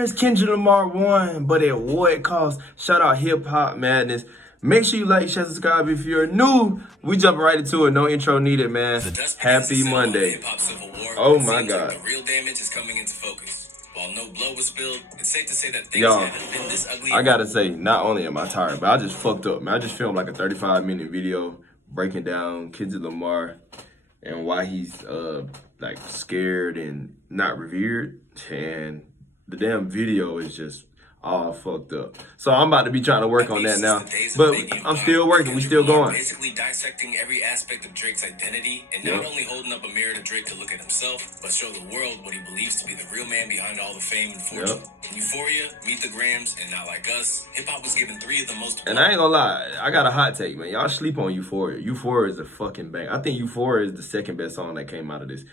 winners. Kendrick Lamar won, but at what cost? Shout out Hip Hop Madness. Make sure you like, share, subscribe if you're new. We jumping right into it. No intro needed, man. Happy Monday. Oh my God. The real damage is coming into focus. While no blood was spilled, it's safe to say that things Y'all, haven't been this ugly. I gotta say, not only am I tired, but I just fucked up, man. I just filmed like a 35-minute video breaking down Kendrick Lamar and why he's like scared and not revered, and the damn video is just all fucked up. So I'm about to be trying to work on that now, but I'm still working. We still going. Basically dissecting every aspect of Drake's identity and not only holding up a mirror to Drake to look at himself, but show the world what he believes to be the real man behind all the fame and fortune. In Euphoria, Meet the Grams, and Not Like Us, hip hop was given 3 of the most. And I ain't gonna lie, I got a hot take, man. Y'all sleep on Euphoria. Euphoria is a fucking bang. I think Euphoria is the second best song that came out of this,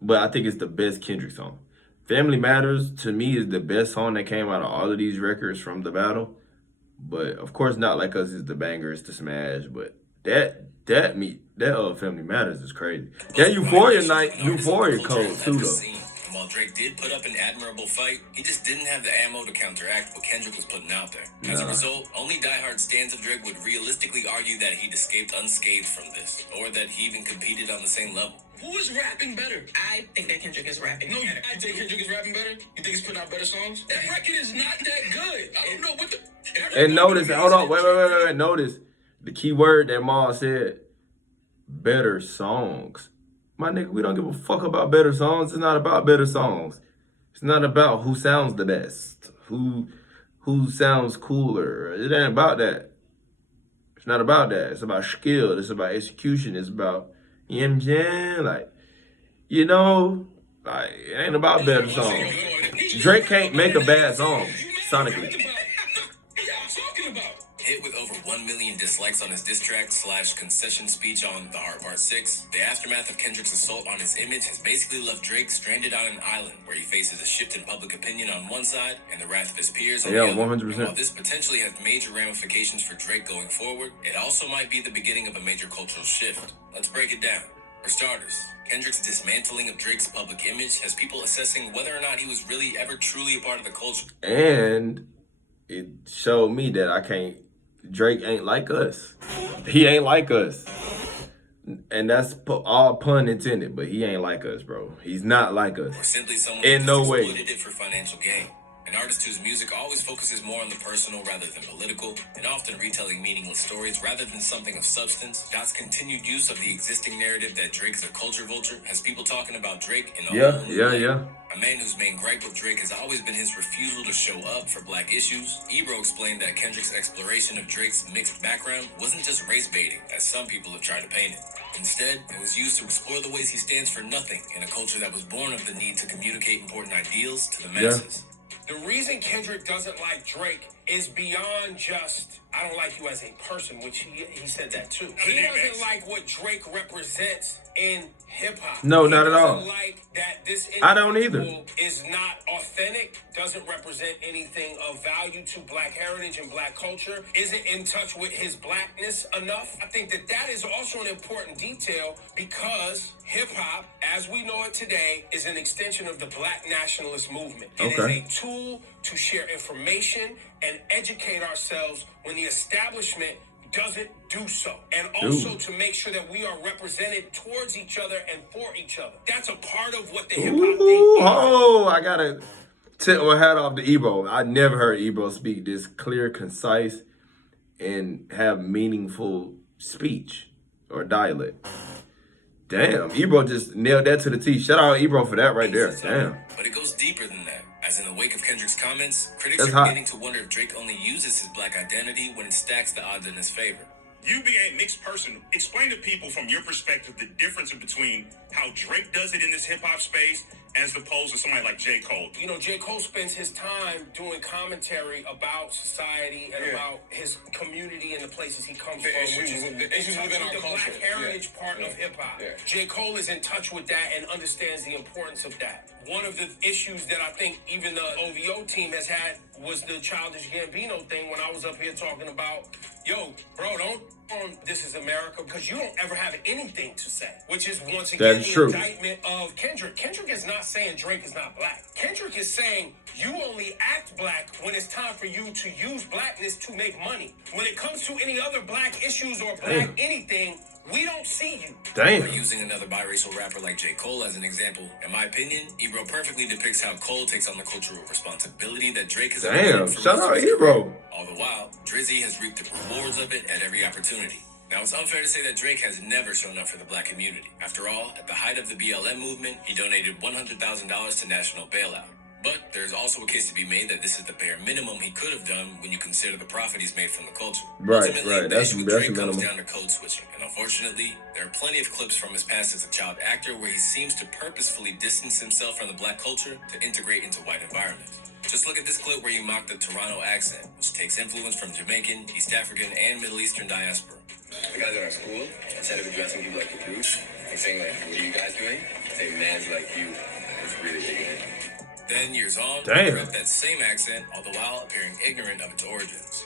but I think it's the best Kendrick song. Family Matters, to me, is the best song that came out of all of these records from the battle. But, of course, Not Like Us is the banger, it's the smash. But that Family Matters is crazy. That Euphoria code, too, though. And while Drake did put up an admirable fight, he just didn't have the ammo to counteract what Kendrick was putting out there. As a result, only diehard stans of Drake would realistically argue that he'd escaped unscathed from this, or that he even competed on the same level. Who is rapping better? I think that Kendrick is rapping better. I think Kendrick is rapping better? You think he's putting out better songs? That record is not that good. I don't know what the... And notice, hold on, wait. Notice the key word that Ma said, better songs. My nigga, we don't give a fuck about better songs. It's not about better songs. It's not about who sounds the best, who sounds cooler. It ain't about that. It's not about that. It's about skill. It's about execution. It's about, you know what I'm saying? Like, you know, like, it ain't about better songs. Drake can't make a bad song, sonically. Hit with over 1 million dislikes on his diss track / concession speech on The Hard Part 6, the aftermath of Kendrick's assault on his image has basically left Drake stranded on an island where he faces a shift in public opinion on one side and the wrath of his peers on the other. 100%. And while this potentially has major ramifications for Drake going forward, it also might be the beginning of a major cultural shift. Let's break it down. For starters, Kendrick's dismantling of Drake's public image has people assessing whether or not he was really ever truly a part of the culture. And it showed me that Drake ain't like us. He ain't like us. And that's all pun intended, but he ain't like us, bro. He's not like us. Or simply someone in no way. Exploited it for financial gain. An artist whose music always focuses more on the personal rather than political, and often retelling meaningless stories rather than something of substance. God's continued use of the existing narrative that Drake's a culture vulture has people talking about Drake in a whole new way. A man whose main gripe with Drake has always been his refusal to show up for black issues. Ebro explained that Kendrick's exploration of Drake's mixed background wasn't just race baiting, as some people have tried to paint it. Instead, it was used to explore the ways he stands for nothing in a culture that was born of the need to communicate important ideals to the masses. The reason Kendrick doesn't like Drake is beyond just, I don't like you as a person, which he said that too. He doesn't like what Drake represents in hip-hop. No, not at all. He doesn't like that this I don't either. Is not authentic, doesn't represent anything of value to black heritage and black culture, isn't in touch with his blackness enough. I think that is also an important detail because hip-hop, as we know it today, is an extension of the black nationalist movement. It is a tool to share information and educate ourselves when the establishment doesn't do so. And also to make sure that we are represented towards each other and for each other. That's a part of what the hip-hop thing is. Oh, I gotta tip my hat off to Ebro. I never heard Ebro speak this clear, concise, and have meaningful speech or dialect. Damn, Ebro just nailed that to the T. Shout out Ebro for that right there. Damn. But it goes deeper than that. As in the wake of Kendrick's comments, critics are beginning to wonder if Drake only uses his black identity when it stacks the odds in his favor. You being a mixed person, explain to people from your perspective the difference between how Drake does it in this hip-hop space as opposed to somebody like J. Cole. You know, J. Cole spends his time doing commentary about society and about his community and the places he comes from, which is the issues within our the culture. black heritage part of hip-hop. J. Cole is in touch with that and understands the importance of that. One of the issues that I think even the OVO team has had was the Childish Gambino thing when I was up here talking about, yo, bro, on This Is America because you don't ever have anything to say, which is once That again is the true. indictment of Kendrick. Kendrick is not saying Drake is not black. Kendrick is saying you only act black when it's time for you to use blackness to make money. When it comes to any other black issues or black anything, we don't see you. Damn. Or using another biracial rapper like J. Cole as an example, in my opinion, Ebro perfectly depicts how Cole takes on the cultural responsibility that Drake has Damn. avoided for Shout most of out his career. Ebro. All the while, Drizzy has reaped the rewards of it at every opportunity. Now, it's unfair to say that Drake has never shown up for the black community. After all, at the height of the BLM movement, he donated $100,000 to National Bailout. But there's also a case to be made that this is the bare minimum he could have done when you consider the profit he's made from the culture. Right, Ultimately, right. the That's issue with a Drake comes minimum. down to code switching. And unfortunately, there are plenty of clips from his past as a child actor where he seems to purposefully distance himself from the black culture to integrate into white environments. Just look at this clip where he mocked the Toronto accent, which takes influence from Jamaican, East African, and Middle Eastern diaspora. The guys at our school, instead of addressing people like the douche and saying like, what are you guys doing? Say mans like you. It's really big in it. Then years on, Damn. he ripped that same accent, all the while appearing ignorant of its origins.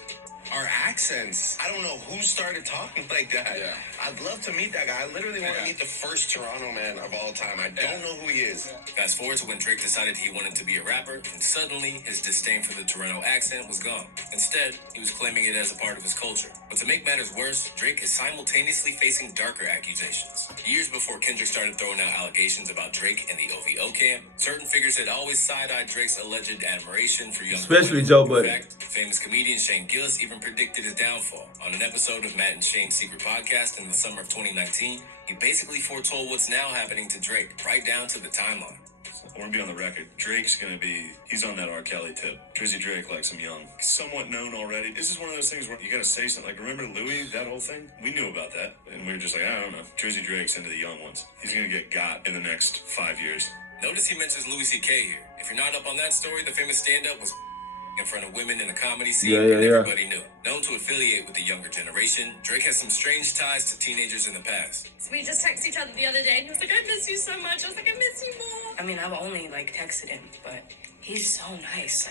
Our accents. I don't know who started talking like that. Yeah. I'd love to meet that guy. I literally want to meet the first Toronto man of all time. I don't know who he is. Fast forward to when Drake decided he wanted to be a rapper, and suddenly his disdain for the Toronto accent was gone. Instead, he was claiming it as a part of his culture. But to make matters worse, Drake is simultaneously facing darker accusations. Years before Kendrick started throwing out allegations about Drake and the OVO camp, certain figures had always side-eyed Drake's alleged admiration for young Especially women. Joe In Budden. fact, famous comedian Shane Gillis even predicted his downfall. On an episode of Matt and Shane's Secret Podcast in the summer of 2019, he basically foretold what's now happening to Drake, right down to the timeline. I want to be on the record. Drake's going to be, he's on that R. Kelly tip. Drizzy Drake likes him young. Somewhat known already. This is one of those things where you got to say something. Like, remember Louis, that whole thing? We knew about that. And we were just like, I don't know. Drizzy Drake's into the young ones. He's going to get got in the next 5 years. Notice he mentions Louis C.K. here. If you're not up on that story, the famous stand-up was in front of women in the comedy scene, Yeah. and everybody knew. Known to affiliate with the younger generation, Drake has some strange ties to teenagers in the past. So we just texted each other the other day, and he was like, I miss you so much. I was like, I miss you more. I mean, I've only, texted him, but he's so nice.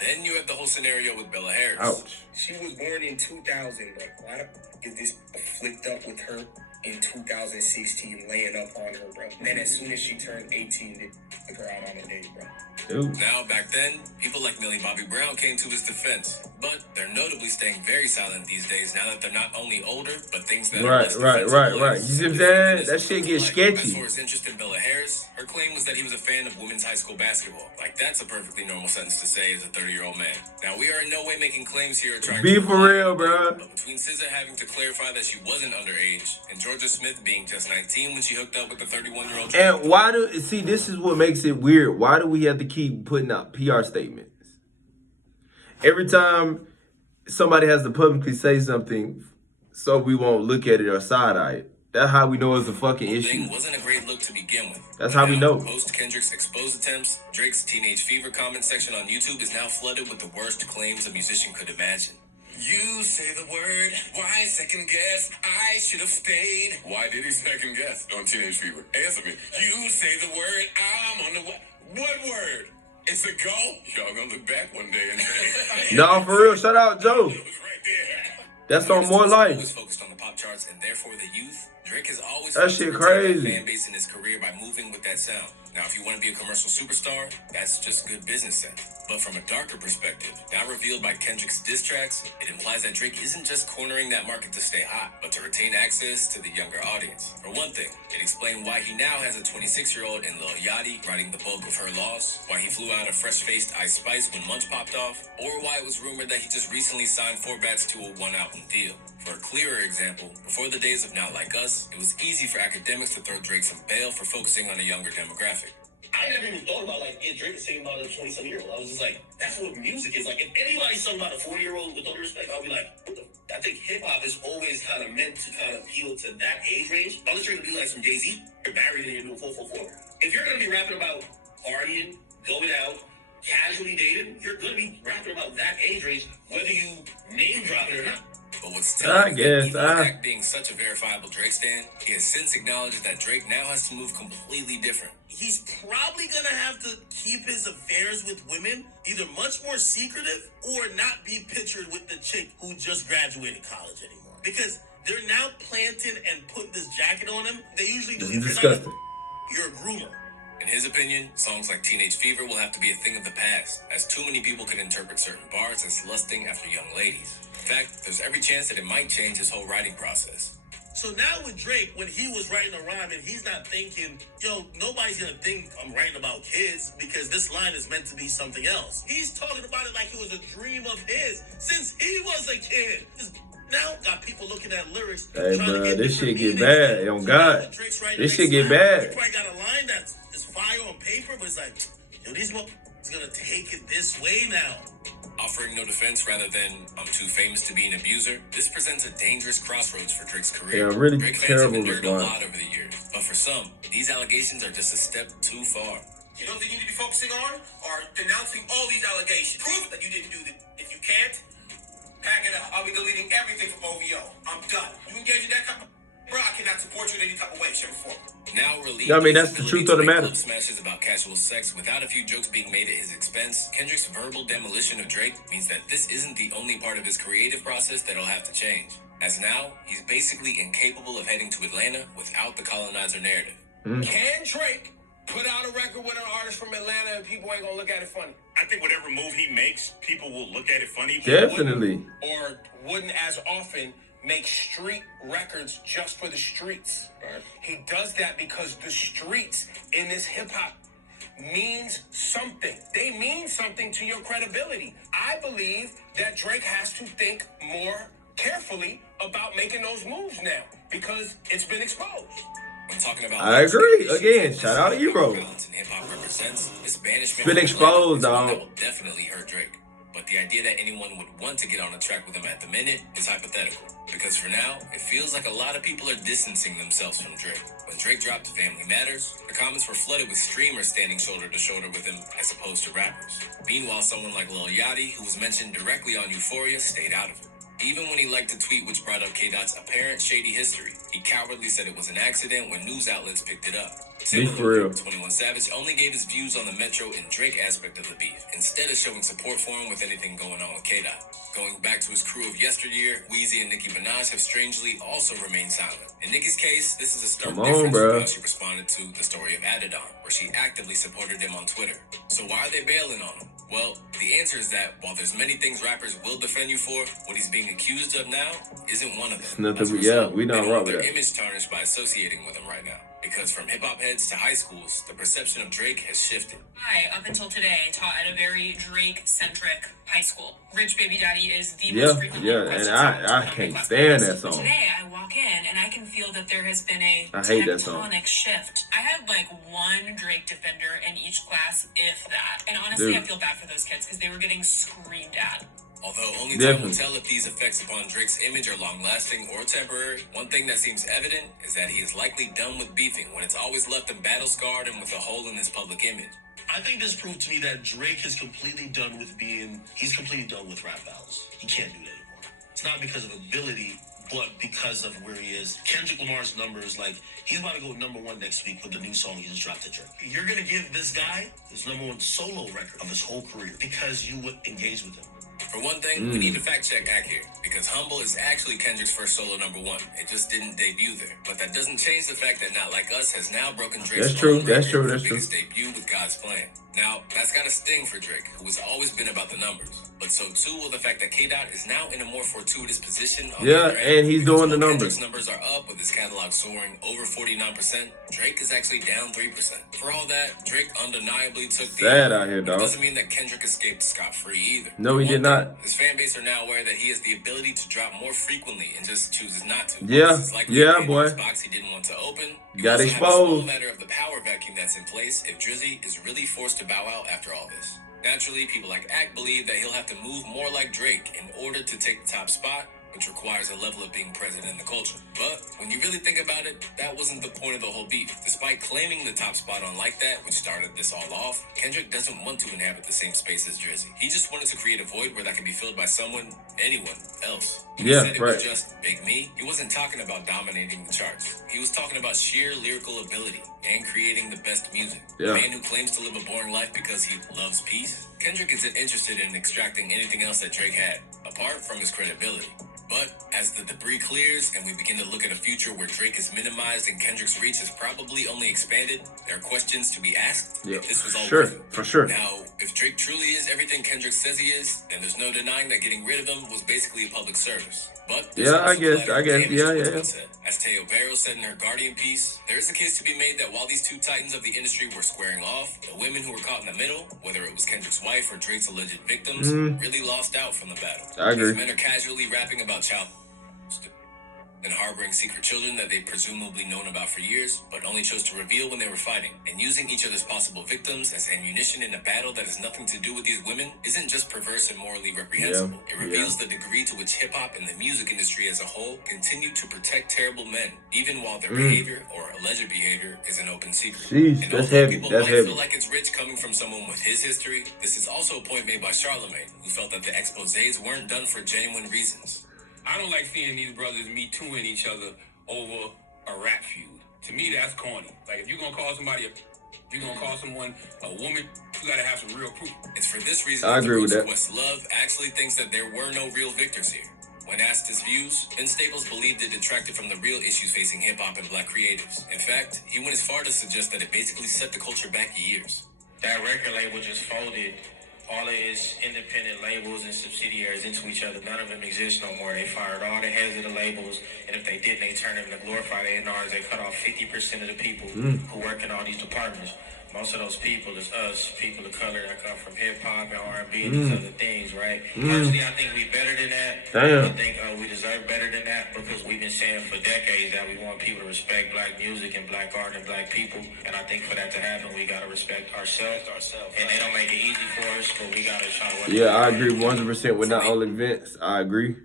Then you have the whole scenario with Bella Harris. Ouch. She was born in 2000. Why the is this flicked up with her in 2016, laying up on her, bro? Then as soon as she turned 18, they took her out on a date, bro. Dude. Now, back then, people like Millie Bobby Brown came to his defense. But they're notably staying very silent these days now that they're not only older, but things that are less Right. defensive. You see what I'm saying? That shit gets As sketchy. for his interest in Bella Harris, her claim was that he was a fan of women's high school basketball. That's a perfectly normal sentence to say as a 30-year-old man. Now, we are in no way making claims here or trying Be to... for real, bruh. But between SZA having to clarify that she wasn't underage and Georgia Smith being just 19 when she hooked up with the 31-year-old... And why do, see, this is what makes it weird. Why do we have to keep putting out PR statements? Every time somebody has to publicly say something, so we won't look at it or side-eye it. That's how we know it's a fucking The issue. thing wasn't a great look to begin with. That's how we know. Post Kendrick's exposed attempts, Drake's Teenage Fever comment section on YouTube is now flooded with the worst claims a musician could imagine. You say the word, why second guess? I should have stayed. Why did he second guess on Teenage Fever? Answer me. You say the word, I'm on the way. What word? It's a go? Y'all gonna look back one day and say, No, for real. Shout out Joe. It was right there. That's on More Always Life. focused on the pop charts and therefore the youth. Drake has always That had shit to retain crazy. a fan base in his career by moving with that sound. Now, if you want to be a commercial superstar, that's just good business sense. But from a darker perspective, now revealed by Kendrick's diss tracks, it implies that Drake isn't just cornering that market to stay hot, but to retain access to the younger audience. For one thing, it explained why he now has a 26-year-old in Lil Yachty writing the bulk of her loss, why he flew out a fresh-faced Ice Spice when Munch popped off, or why it was rumored that he just recently signed 4 Bats to a one-album deal. For a clearer example, before the days of Not Like Us, it was easy for academics to throw Drake some bail for focusing on a younger demographic. I never even thought about Drake is singing about a 20-some-year-old. I was just like, that's what music is. If anybody's talking about a 40-year-old, with all due respect, I'll be like, what the? I think hip-hop is always kind of meant to kind of appeal to that age range. Unless you're going to be like some Jay-Z, you're married and you're doing 444. If you're going to be rapping about partying, going out, casually dating, you're going to be rapping about that age range, whether you name drop it or not. But what's telling I guess, even with Dak being such a verifiable Drake stan, he has since acknowledged that Drake now has to move completely different. He's probably gonna have to keep his affairs with women either much more secretive or not be pictured with the chick who just graduated college anymore. because they're now planting and putting this jacket on him. They usually do. This is disgusting. You're a groomer. In his opinion, songs like Teenage Fever will have to be a thing of the past, as too many people could interpret certain bars as lusting after young ladies. In fact, there's every chance that it might change his whole writing process. So now with Drake, when he was writing a rhyme and he's not thinking, yo, nobody's gonna think I'm writing about kids because this line is meant to be something else. He's talking about it like it was a dream of his since he was a kid. Now got people looking at lyrics. Hey, bro, this shit get bad. On God, this shit get He bad. probably got a line that's fire on paper, but it's like, yo, these motherfuckers gonna take it this way now. Offering no defense rather than I'm too famous to be an abuser, this presents a dangerous crossroads for Drake's career. Yeah, really Drake fans have terrible endured a response. lot over the years, but for some, these allegations are just a step too far. You know what you need to be focusing on? Or denouncing all these allegations. Prove that you didn't do it. If you can't, pack it up. I'll be deleting everything from OVO. I'm done. You engage in that kind of... Bro, I cannot support you in any type of way, shape, or form. Now relieved Yeah, I mean, of that's his the ability truth to of the make matter. club smashes about casual sex without a few jokes being made at his expense, Kendrick's verbal demolition of Drake means that this isn't the only part of his creative process that'll have to change. As now, he's basically incapable of heading to Atlanta without the colonizer narrative. Can Drake put out a record with an artist from Atlanta and people ain't gonna look at it funny? I think whatever move he makes, people will look at it funny. Definitely. Or wouldn't as often make street records just for the streets. He does that because the streets in this hip-hop means something. They mean something to your credibility. I believe that Drake has to think more carefully about making those moves now because it's been exposed. When talking about I agree. Again, shout out to you, bro. violence and hip-hop represents, this banishment Been from exposed, Atlanta is one dog. that will definitely hurt Drake. But the idea that anyone would want to get on a track with him at the minute is hypothetical. Because for now, it feels like a lot of people are distancing themselves from Drake. When Drake dropped Family Matters, the comments were flooded with streamers standing shoulder to shoulder with him as opposed to rappers. Meanwhile, someone like Lil Yachty, who was mentioned directly on Euphoria, stayed out of it. Even when he liked a tweet which brought up K-Dot's apparent shady history, he cowardly said it was an accident when news outlets picked it up. Be for real. 21 Savage only gave his views on the Metro and Drake aspect of the beef, instead of showing support for him with anything going on with K-Dot. Going back to his crew of yesteryear, Weezy and Nicki Minaj have strangely also remained silent. In Nicki's case, this is a stark Come on, difference bruh. from how she responded to the story of Adidon, where she actively supported him on Twitter. So why are they bailing on him? Well, the answer is that while there's many things rappers will defend you for, what he's being accused of now isn't one of them. Nothing. As a Yeah, result, we they not don't wrong want with their that. image tarnished by associating with him right now. Because from hip-hop heads to high schools, the perception of Drake has shifted. I, up until today, taught at a very Drake-centric high school. Rich Baby Daddy is the Yeah, most frequently yeah, requested and song I to put on my can't class stand playlist. that song. Today, I walk in and I can feel that there has been a I hate that song. tectonic shift. I had like one Drake defender in each class, if that. And honestly, Dude. I feel bad for those kids because they were getting screamed at. Although only time will Definitely. tell if these effects upon Drake's image are long-lasting or temporary, one thing that seems evident is that he is likely done with beefing when it's always left him battle-scarred and with a hole in his public image. I think this proved to me that Drake is completely done with he's completely done with rap battles. He can't do that anymore. It's not because of ability, but because of where he is. Kendrick Lamar's numbers, like, he's about to go #1 next week with the new song he just dropped to Drake. You're going to give this guy his #1 solo record of his whole career because you would engage with him. For one thing, we need to fact-check Ack here, because Humble is actually Kendrick's first solo #1. It just didn't debut there. But that doesn't change the fact that Not Like Us has now broken Drake's That's true, own that's record true, for that's biggest debut with God's Plan. Now, that's got a sting for Drake, who has always been about the numbers. But so too will the fact that K-Dot is now in a more fortuitous position. On Yeah, the other end, and he's because doing the while numbers. Kendrick's numbers are up with his catalog soaring over 49%, Drake is actually down 3%. For all that, Drake undeniably took the Sad out here, It dog. doesn't mean that Kendrick escaped scot-free either. No, he For did one not. thing, his fan base are now aware that he has the ability to drop more frequently and just chooses not to. Yeah, This is likely yeah, a Pandora's boy. box he didn't want to open. You Got also have this exposed. whole matter of the power vacuum that's in place if Drizzy is really forced to bow out after all this. Naturally, people like Ack believe that he'll have to move more like Drake in order to take the top spot, which requires a level of being present in the culture. But when you really think about it, that wasn't the point of the whole beef. Despite claiming the top spot on Like That, which started this all off, Kendrick doesn't want to inhabit the same space as Drizzy. He just wanted to create a void where that can be filled by anyone else. When Yeah, he said it right. was just Big Me, he wasn't talking about dominating the charts. He was talking about sheer lyrical ability and creating the best music. Yeah. A man who claims to live a boring life because he loves peace. Kendrick isn't interested in extracting anything else that Drake had. A apart from his credibility. But as the debris clears and we begin to look at a future where Drake is minimized and Kendrick's reach has probably only expanded, there are questions to be asked. Yeah, If this was all sure, worth it. for sure. Now, if Drake truly is everything Kendrick says he is, then there's no denying that getting rid of him was basically a public service. But there's Yeah, also I guess, collateral damage yeah, to what's yeah. been said. As Teo Barrow said in her Guardian piece, there is a case to be made that while these two titans of the industry were squaring off, the women who were caught in the middle, whether it was Kendrick's wife or Drake's alleged victims, really lost out from the battle. I agree. These men are casually rapping about child and harboring secret children that they've presumably known about for years, but only chose to reveal when they were fighting. And using each other's possible victims as ammunition in a battle that has nothing to do with these women isn't just perverse and morally reprehensible. It reveals the degree to which hip-hop and the music industry as a whole continue to protect terrible men, even while their behavior or alleged behavior is an open secret. Jeez, And that's although heavy, people that's might heavy. feel like it's rich coming from someone with his history, this is also a point made by Charlemagne, who felt that the exposés weren't done for genuine reasons. I don't like seeing these brothers me tooing each other over a rap feud. To me, that's corny. Like, if you're gonna call somebody someone a woman, you gotta have some real proof. It's for this reason I that agree with the that. Questlove actually thinks that there were no real victors here. When asked his views, Ben Staples believed it detracted from the real issues facing hip-hop and black creatives. In fact, he went as far to suggest that it basically set the culture back years. That record label just folded all of its independent labels and subsidiaries into each other. None of them exist no more. They fired all the heads of the labels, and if they didn't, they turned them to glorified A&Rs. They cut off 50% of the people who work in all these departments. Most of those people is us, people of color that come from hip-hop and R&B and these other things, right? Personally, I think we better than that. Damn. I think we deserve better than that because we've been saying for decades that we want people to respect black music and black art and black people. And I think for that to happen, we got to respect ourselves. And they don't make it easy for us, but we got to try to work. Yeah, I agree 100% with not only Vince. I agree.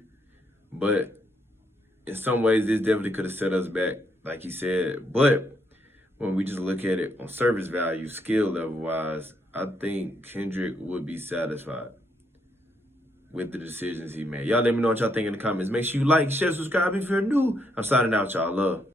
But in some ways, this definitely could have set us back, like he said. But when we just look at it on service value, skill level wise, I think Kendrick would be satisfied with the decisions he made. Y'all let me know what y'all think in the comments. Make sure you like, share, subscribe if you're new. I'm signing out, y'all. Love.